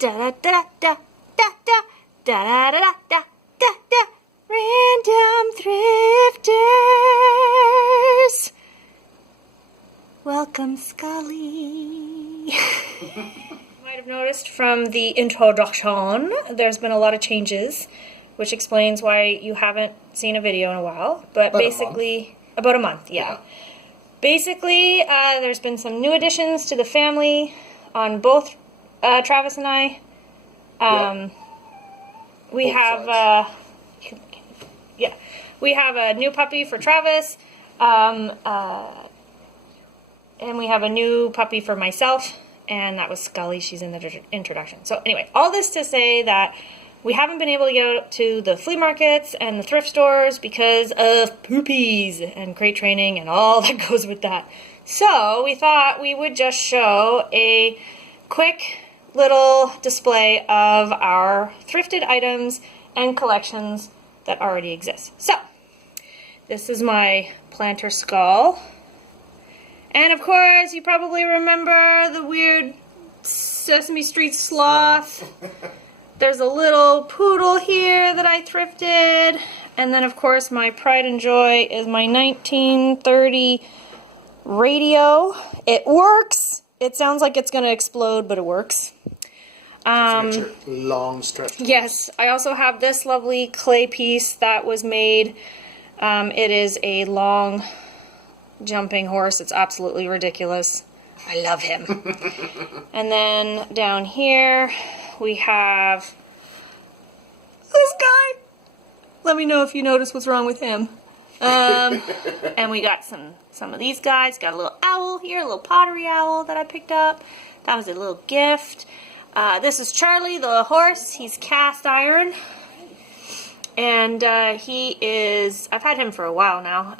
da da da da da da da da da da da. Random Thrifters. Welcome, Scully. You might have noticed from the introduction, there's been a lot of changes, which explains why you haven't seen a video in a while. But basically, about a month, yeah. Basically, there's been some new additions to the family on both Travis and I. We have, we have a new puppy for Travis, and we have a new puppy for myself, and that was Scully. She's in the introduction. So anyway, all this to say that we haven't been able to go to the flea markets and the thrift stores because of poopies and crate training and all that goes with that. So we thought we would just show a quick little display of our thrifted items and collections that already exist. So this is my planter skull. And of course, you probably remember the weird Sesame Street sloth. There's a little poodle here that I thrifted. And then, of course, my pride and joy is my 1930 radio. It works. It sounds like it's going to explode, but it works. Long stretch. Yes. I also have this lovely clay piece that was made. It is a long jumping horse. It's absolutely ridiculous. I love him. And then down here we have this guy. Let me know if you notice what's wrong with him. And we got some of these guys. Got a little owl here, a little pottery owl that I picked up. That was a little gift. This is Charlie the horse. He's cast iron. And he is, I've had him for a while now.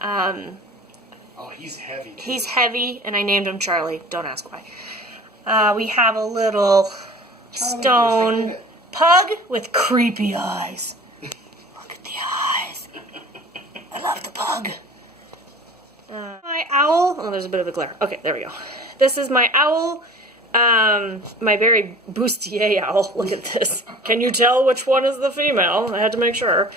Oh, he's heavy. Too. He's heavy, and I named him Charlie. Don't ask why. We have a little stone pug with creepy eyes. Look at the eyes. I love the pug. My owl. Oh, there's a bit of a glare. Okay, there we go. This is my owl. My very bustier owl. Look at this. Can you tell which one is the female? I had to make sure.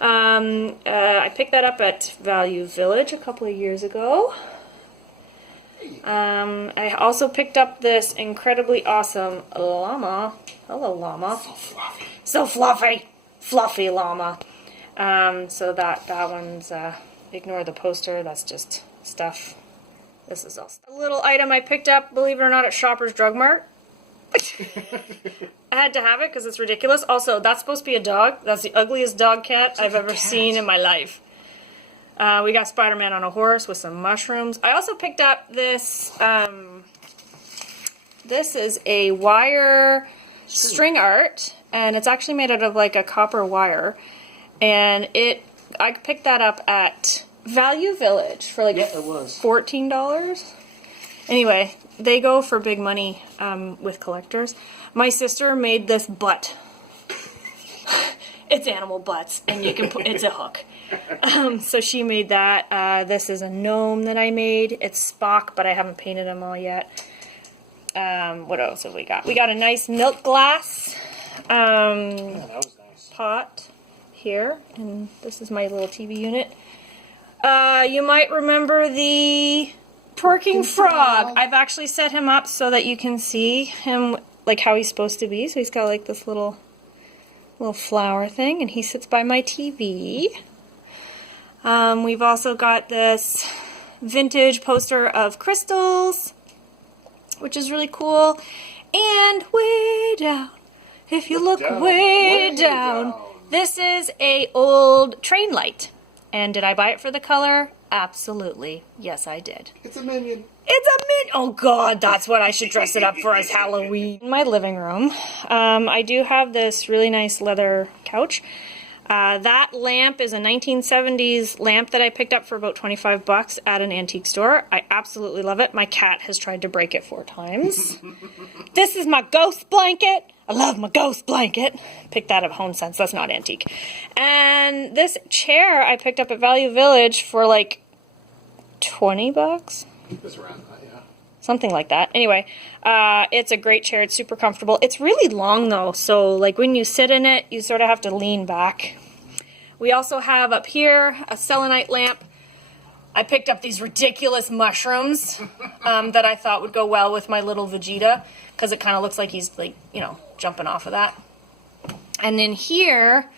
I picked that up at Value Village a couple of years ago. I also picked up this incredibly awesome llama. Hello, llama. So fluffy. So fluffy. Fluffy llama. So that one's, ignore the poster. That's just stuff. This is all stuff. A little item I picked up, believe it or not, at Shoppers Drug Mart. I had to have it because it's ridiculous. Also, that's supposed to be a dog. That's the ugliest dog cat I've ever seen in my life. We got Spider-Man on a horse with some mushrooms. I also picked up this. This is a wire string art, and it's actually made out of like a copper wire. And I picked that up at Value Village for like $14. Anyway, they go for big money with collectors. My sister made this butt. It's animal butts, and you can put it's a hook. So she made that. This is a gnome that I made. It's Spock, but I haven't painted them all yet. What else have we got? We got a nice milk glass that was nice. pot here, and this is my little TV unit. You might remember the twerking frog. I've actually set him up so that you can see him like how he's supposed to be. So he's got like this little flower thing, and he sits by my TV. We've also got this vintage poster of crystals, which is really cool. And way down, if you look way down, this is a old train light. And did I buy it for the color? Absolutely. Yes, I did. It's a minion. It's a minion! Oh god, that's what I should dress it up for as Halloween. In my living room, I do have this really nice leather couch. That lamp is a 1970s lamp that I picked up for about 25 bucks at an antique store. I absolutely love it. My cat has tried to break it 4 times. This is my ghost blanket. I love my ghost blanket. Picked that up at Home Sense. That's not antique. And this chair I picked up at Value Village for like 20 bucks. It was around that, yeah. something like that. Anyway, it's a great chair. It's super comfortable. It's really long though, so like when you sit in it, you sort of have to lean back. We also have up here a selenite lamp. I picked up these ridiculous mushrooms that I thought would go well with my little Vegeta, because it kind of looks like he's like, you know, jumping off of that. And then here,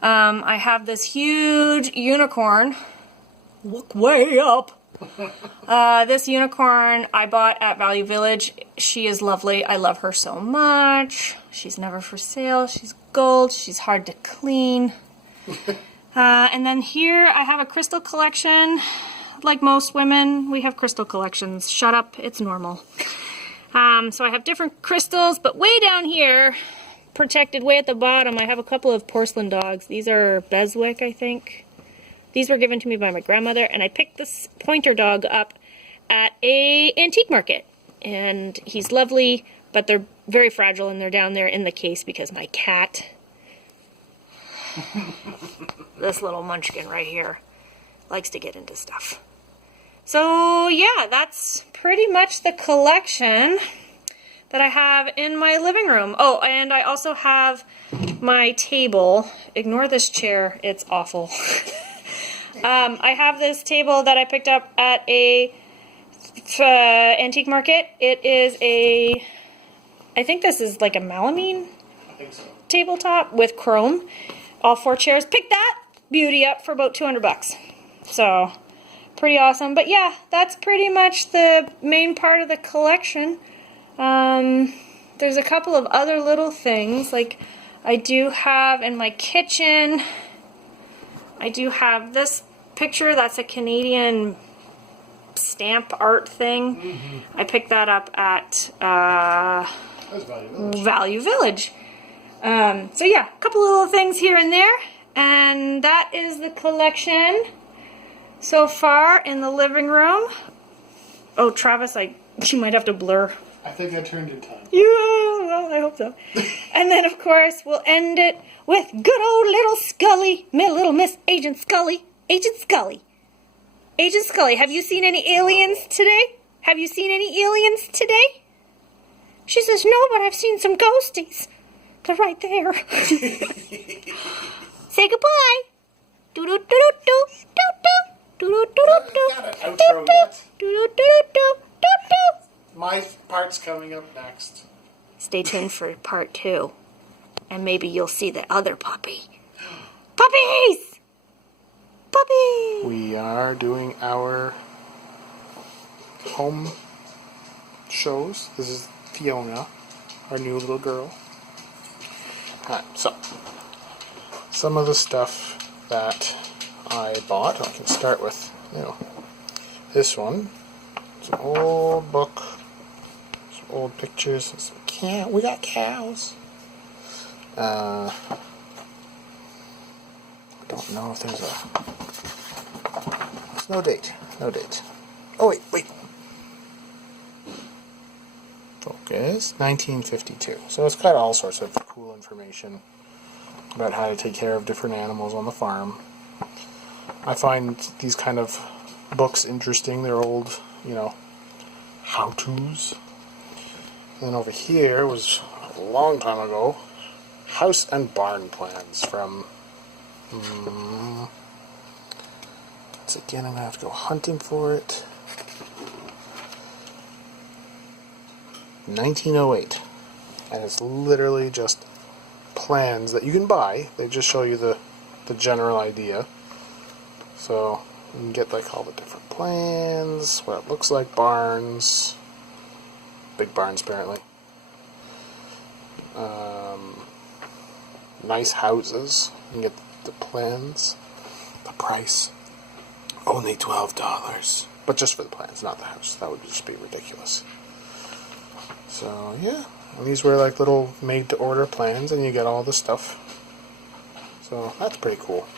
I have this huge unicorn. Look way up. This unicorn I bought at Value Village. She is lovely. I love her so much. She's never for sale. She's gold. She's hard to clean. And then here I have a crystal collection. Like most women, we have crystal collections. Shut up, it's normal. So I have different crystals, but way down here, protected way at the bottom, I have a couple of porcelain dogs. These are Beswick, I think. These were given to me by my grandmother, and I picked this pointer dog up at a antique market. And he's lovely, but they're very fragile, and they're down there in the case because my cat, this little munchkin right here, likes to get into stuff. So yeah, that's pretty much the collection that I have in my living room. Oh, and I also have my table. Ignore this chair, it's awful. I have this table that I picked up at a antique market. It is a, I think this is like a melamine tabletop with chrome. All 4 chairs. Picked that beauty up for about 200 bucks. So, pretty awesome. But yeah, that's pretty much the main part of the collection. There's a couple of other little things. Like, I do have in my kitchen, I do have this picture. That's a Canadian stamp art thing. Mm-hmm. I picked that up at Value Village. So yeah, a couple little things here and there. And that is the collection so far in the living room. Oh, Travis, you might have to blur. I think I turned in time. Yeah, well, I hope so. And then, of course, we'll end it with good old little Scully, little Miss Agent Scully. Agent Scully. Agent Scully, have you seen any aliens today? Have you seen any aliens today? She says, no, but I've seen some ghosties. They're right there. Say goodbye. Do do do do do do do do do do. Got an outro yet? Do do do do do do. My part's coming up next. Stay tuned for part 2, and maybe you'll see the other puppy. Puppies! Puppies! We are doing our home shows. This is Fiona, our new little girl. Alright, so some of the stuff that I bought, I can start with, this one. It's an old book, some old pictures, some we got cows. I don't know if there's no date. Oh, wait. Focus, 1952. So it's got all sorts of cool information about how to take care of different animals on the farm. I find these kind of books interesting. They're old, how-tos. And then over here was a long time ago, house and barn plans from, once again I'm going to have to go hunting for it. 1908. And it's literally just plans that you can buy. They just show you the general idea. So you can get like all the different plans, what it looks like, barns, big barns apparently, nice houses. You can get the plans, the price, only $12, but just for the plans, not the house. That would just be ridiculous. So yeah, and these were like little made-to-order plans, and you get all the stuff. So that's pretty cool.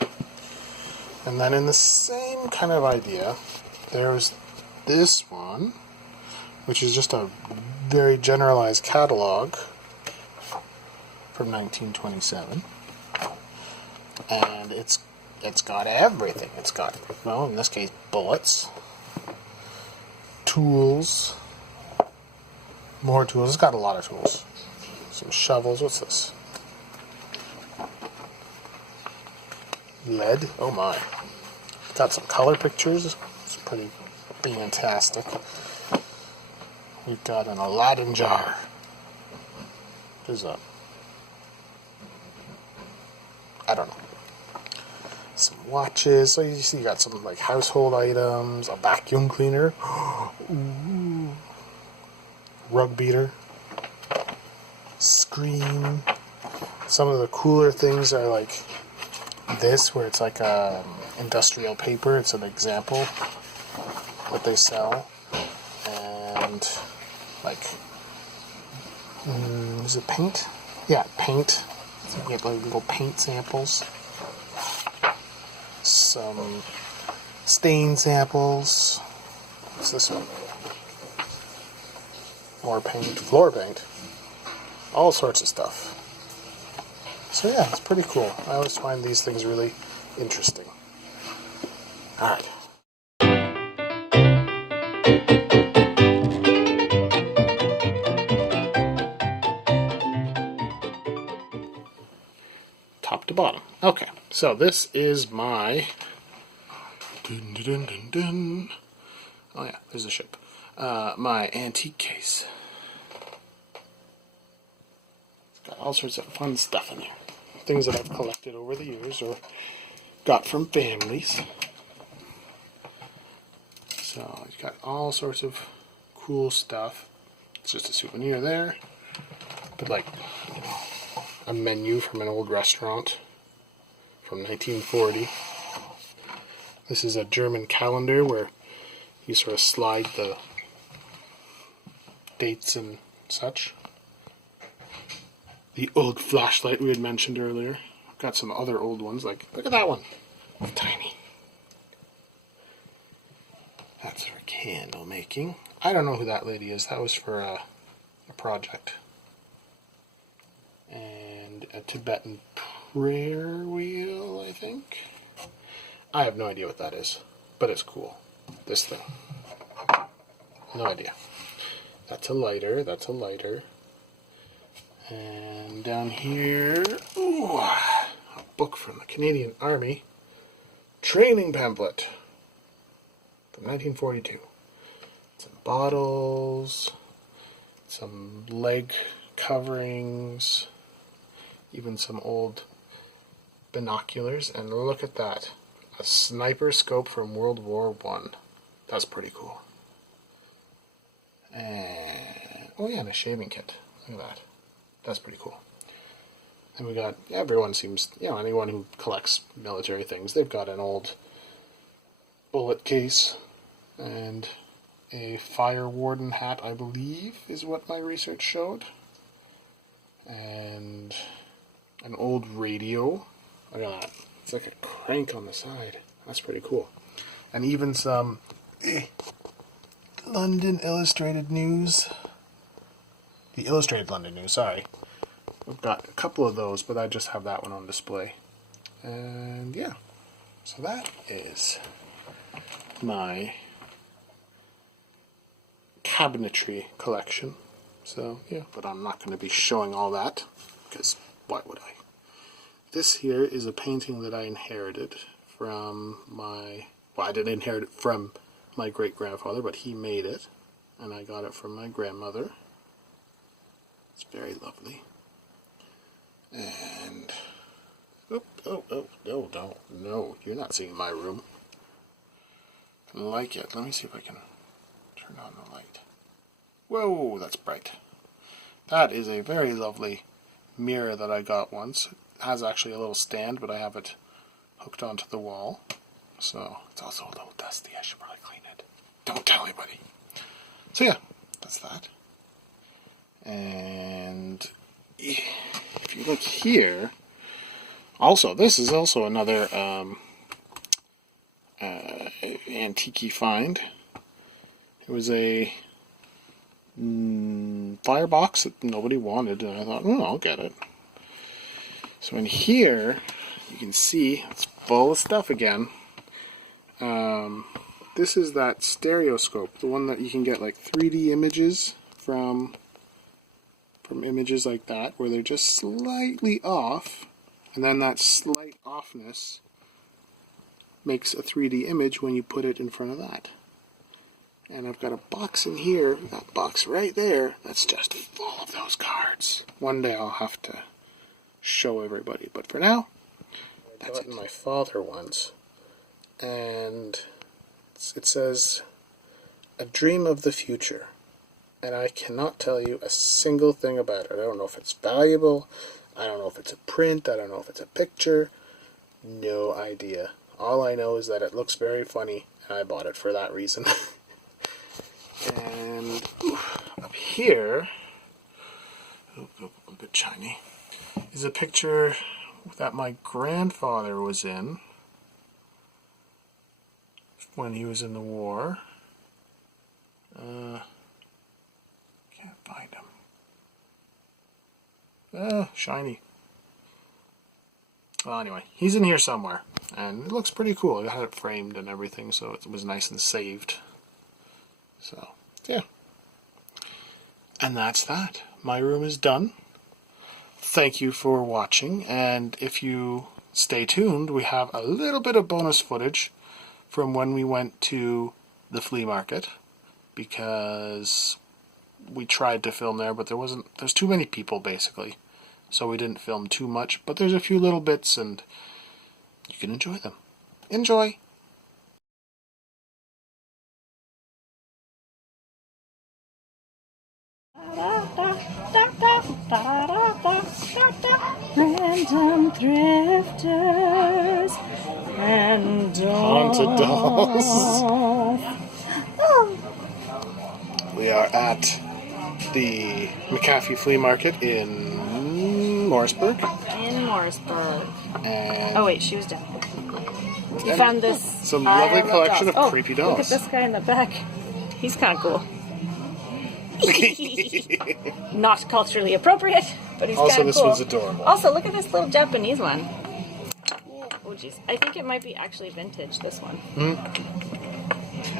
And then in the same kind of idea, there's this one, which is just a very generalized catalog from 1927. And it's got everything. It's got, well, in this case, bullets, tools, More tools. It's got a lot of tools. Some shovels. What's this? Lead. Oh my. Got some color pictures. It's pretty fantastic. We've got an Aladdin jar. What is that? I don't know. Some watches. So you see, you got some like household items, a vacuum cleaner, ooh, rug beater, screen. Some of the cooler things are like this, where it's like industrial paper. It's an example that they sell, and like, is it paint? Yeah, paint. So you get like little paint samples. Some stain samples. What's this one? More paint, floor paint. All sorts of stuff. So yeah, it's pretty cool. I always find these things really interesting. Alright. Top to bottom. Okay, so this is my... Dun, dun, dun, dun, dun. Oh yeah, there's the ship. My antique case. It's got all sorts of fun stuff in here. Things that I've collected over the years or got from families. So it's got all sorts of cool stuff. It's just a souvenir there. But like, you know, a menu from an old restaurant from 1940. This is a German calendar where you sort of slide the dates and such. The old flashlight we had mentioned earlier. Got some other old ones, like, look at that one. Tiny. That's for candle making. I don't know who that lady is. That was for a project. And a Tibetan prayer wheel, I think. I have no idea what that is, but it's cool. This thing. No idea. That's a lighter. That's a lighter. And down here, ooh, a book from the Canadian Army. Training pamphlet from 1942. Some bottles, some leg coverings, even some old binoculars. And look at that. A sniper scope from World War I. That's pretty cool. And, oh yeah, and a shaving kit. Look at that. That's pretty cool. And we got, everyone seems, you know, anyone who collects military things, they've got an old bullet case and a fire warden hat, I believe, is what my research showed. And an old radio. Look at that. It's like a crank on the side. That's pretty cool. And even some London Illustrated News. The Illustrated London News, sorry. We've got a couple of those, but I just have that one on display. And yeah, so that is my cabinetry collection. So yeah, but I'm not going to be showing all that, because why would I? This here is a painting that I inherited from my, well, I didn't inherit it from my great-grandfather, but he made it, and I got it from my grandmother. It's very lovely. And, no, you're not seeing my room. I like it. Let me see if I can turn on the light. Whoa, that's bright. That is a very lovely mirror that I got once. It has actually a little stand, but I have it hooked onto the wall. So, it's also a little dusty. I should probably clean it. Don't tell anybody. So yeah, that's that. And if you look here, also, this is also another antique find. It was a firebox that nobody wanted, and I thought, oh, I'll get it. So in here, you can see it's full of stuff again. This is that stereoscope, the one that you can get like 3D images from from images like that where they're just slightly off, and then that slight offness makes a 3D image when you put it in front of that. And I've got a box in here, that box right there, that's just full of those cards. One day I'll have to show everybody, but for now, that's it. My father ones, and it says, "A dream of the future." And I cannot tell you a single thing about it. I don't know if it's valuable, I don't know if it's a print, I don't know if it's a picture, no idea. All I know is that it looks very funny, and I bought it for that reason. And up here, a bit shiny, is a picture that my grandfather was in when he was in the war. Can't find him. Shiny. Well, anyway, he's in here somewhere, and it looks pretty cool. I had it framed and everything, so it was nice and saved. So, yeah. And that's that. My room is done. Thank you for watching, and if you stay tuned, we have a little bit of bonus footage from when we went to the flea market, because we tried to film there, but there's too many people, basically. So we didn't film too much, but there's a few little bits, and you can enjoy them. Enjoy! Random Thrifters and Haunted dolls. We are at the McHaffie flea market in Morrisburg. And oh wait, she was down. You found this. Some lovely collection of creepy dolls. Look at this guy in the back. He's kind of cool. Not culturally appropriate, but he's also, kind of this cool. one's adorable. Also, look at this little Japanese one. Oh, jeez. I think it might be actually vintage, this one.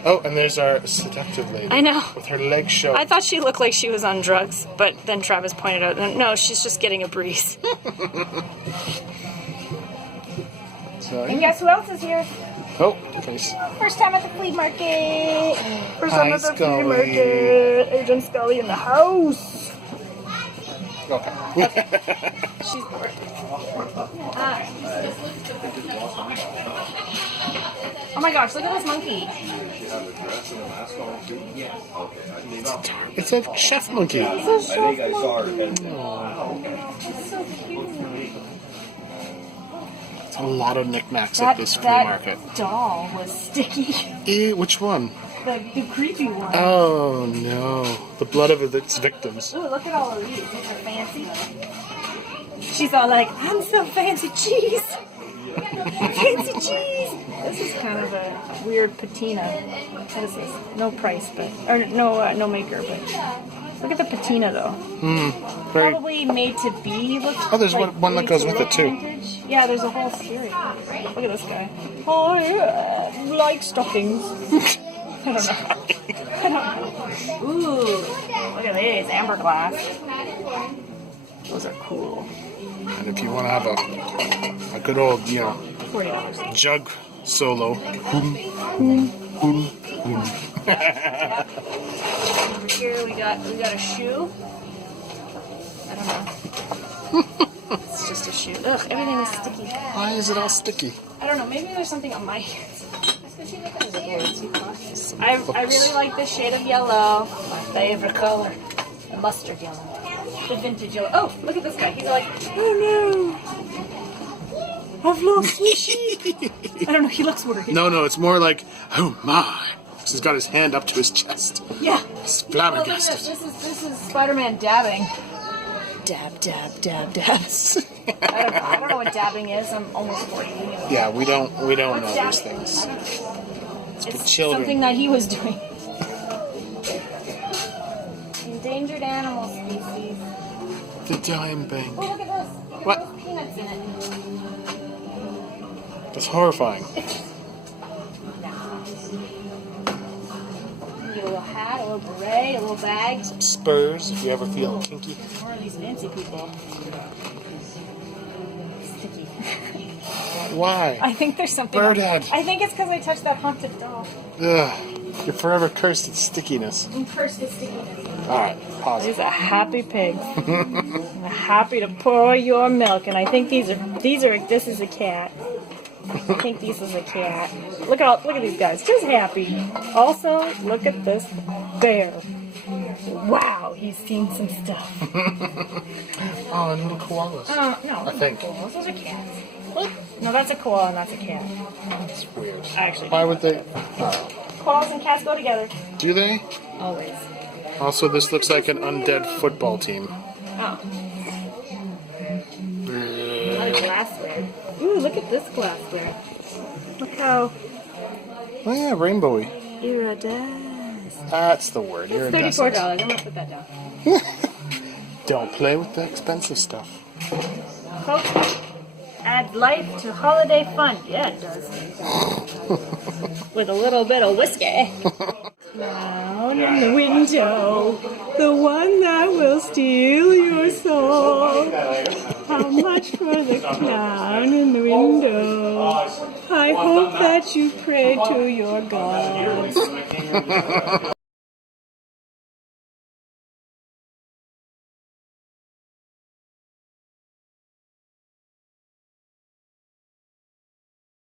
Oh, and there's our seductive lady. I know. With her legs showing. I thought she looked like she was on drugs, but then Travis pointed out, no, she's just getting a breeze. And guess who else is here? Oh, nice. First time at the flea market. First Hi, time at the flea Scully. market. Agent Scully in the house. Okay. She's bored. Oh my gosh, look at this monkey. It's a chef monkey. It's a chef monkey. It's so cute. A lot of knickknacks at this flea market. That doll was sticky. Ew, which one? The creepy one. Oh no, the blood of its victims. Ooh, look at all of these. These are fancy. She's all like, I'm so fancy cheese. Fancy cheese. This is kind of a weird patina. What is this? No price, but or no maker, but look at the patina though. Probably made to be. Oh, there's like one that goes with it too. Vintage. Yeah, there's a whole series. Look at this guy. Oh, yeah, like stockings. I don't know. Ooh, look at these amber glass. Those are cool. And if you want to have a good old, $40. jug solo. Over here we got a shoe. I don't know. It's just a shoe. Ugh, everything is sticky. Why is it all sticky? I don't know. Maybe there's something on my hands. I really like this shade of yellow. My favorite color. The mustard yellow. The vintage yellow. Oh, look at this guy. He's like, oh no. I've lost my sheep. I don't know. He looks worried. No, it's more like, oh my. He's got his hand up to his chest. Yeah. He's Well, look at flabbergasted. this is Spider-Man dabbing. Dab, dab, dab, dab. I don't know what dabbing is. I'm almost 40. Yeah, we don't know dabbing? these things. It's for It's children. something that he was doing. Endangered animal species. The dime bank. Oh, look at this. What? There's peanuts in it. That's horrifying. you a little hat, a little beret, a little bag. Spurs, if you ever feel kinky. More of these fancy people. Sticky. Why? I think there's something. Birdhead. I think it's because I touched that haunted doll. Ugh. You're forever cursed with stickiness. I'm cursed with stickiness. Alright, pause. These are happy pigs. They're happy to pour your milk, and I think this is a cat. I think this is a cat. Look at these guys, just happy. Also, look at this bear. Wow, he's seen some stuff. Oh, and little koalas. No, I think. Koalas. Those are cats. What? No, that's a koala and that's a cat. That's weird. Actually, why would they? koalas and cats go together. Do they? Always. Also, this looks like an undead football team. Oh. A lot of glassware. Ooh, look at this glassware. Look how Oh yeah, rainbowy. iridescent. That's the word. It's Iridescent. $34. I'm gonna put that down. Don't play with the expensive stuff. Folks, add life to holiday fun. Yeah, it does. With a little bit of whiskey. Down in the window, the one that will steal your soul. How much for the clown in the window? I hope that you pray to your gods.